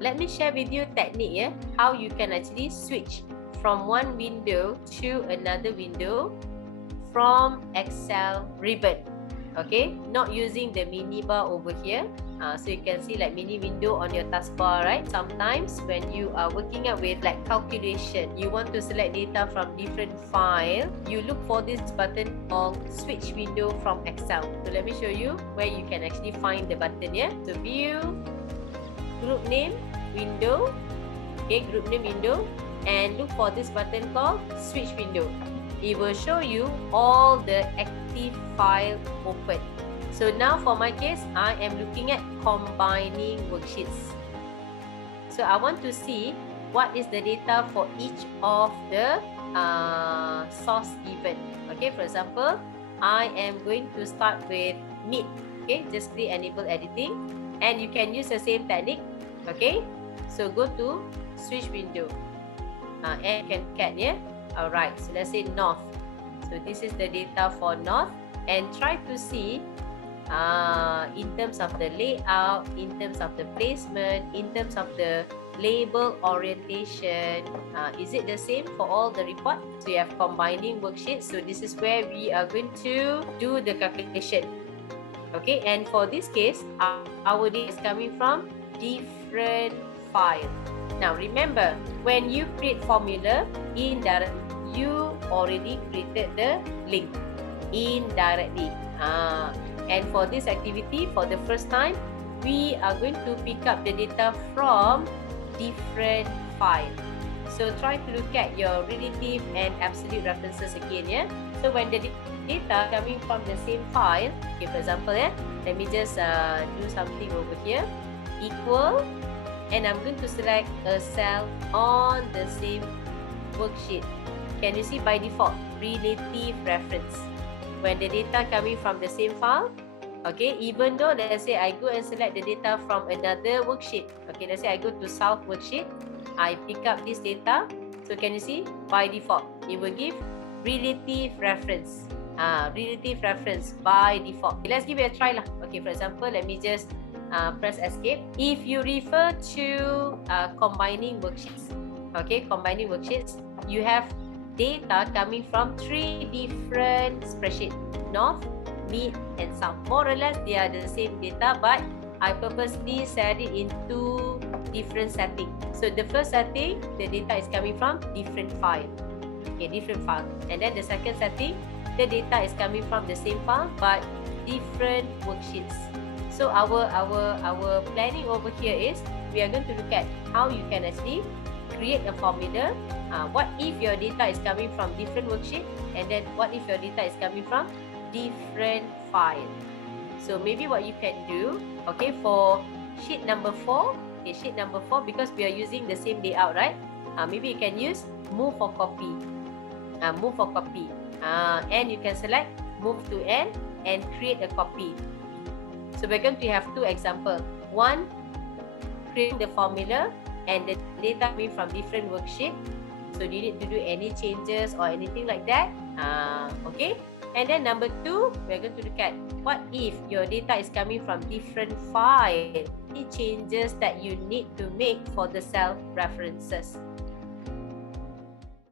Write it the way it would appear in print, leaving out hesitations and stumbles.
let me share with you technique, how you can actually switch from one window to another window from Excel ribbon. Okay, not using the mini bar over here. So you can see like mini window on your taskbar, right? Sometimes when you are working out with like calculation, you want to select data from different file, you look for this button called switch window from Excel. So let me show you where you can actually find the button here. So view, group name, window, okay, group name window, and look for this button called switch window. It will show you all the active file open. So now for my case, I am looking at combining worksheets. So I want to see what is the data for each of the source given. Okay, for example, I am going to start with meet. Okay, just click enable editing, and you can use the same technique. Okay, so go to switch window, and you can cat here. Alright, so let's say north. So this is the data for north, and try to see in terms of the layout, in terms of the placement, in terms of the label orientation, is it the same for all the report? So you have combining worksheets. So this is where we are going to do the calculation. Okay, and for this case, our data is coming from different file. Now remember, when you create formula indirectly, you already created the link indirectly. And for this activity, for the first time, we are going to pick up the data from different file. So try to look at your relative and absolute references again, yeah. So when the data coming from the same file, okay, for example, let me just do something over here, equal, and I'm going to select a cell on the same worksheet. Can you see by default, relative reference? When the data coming from the same file, okay, even though let's say I go and select the data from another worksheet, okay, let's say I go to South worksheet, I pick up this data. So can you see by default it will give relative reference, relative reference by default. Okay, let's give it a try lah. Okay, for example, let me just press escape. If you refer to combining worksheets, okay, combining worksheets, you have data coming from 3 different spreadsheets, north, mid, and south. More or less they are the same data, but I purposely set it into different settings. So the first setting, the data is coming from different file. Okay, different file. And then the second setting, the data is coming from the same file but different worksheets. So our planning over here is we are going to look at how you can actually create a formula. What if your data is coming from different worksheet, and then what if your data is coming from different file? So maybe what you can do, okay, for sheet number 4, okay, sheet number 4, because we are using the same layout, right? Maybe you can use move for copy, move for copy, and you can select move to end and create a copy. So we're going to have 2 examples. One, creating the formula and the data coming from different worksheet. So do you need to do any changes or anything like that? Okay. And then number 2, we're going to look at what if your data is coming from different file. Any changes that you need to make for the cell references.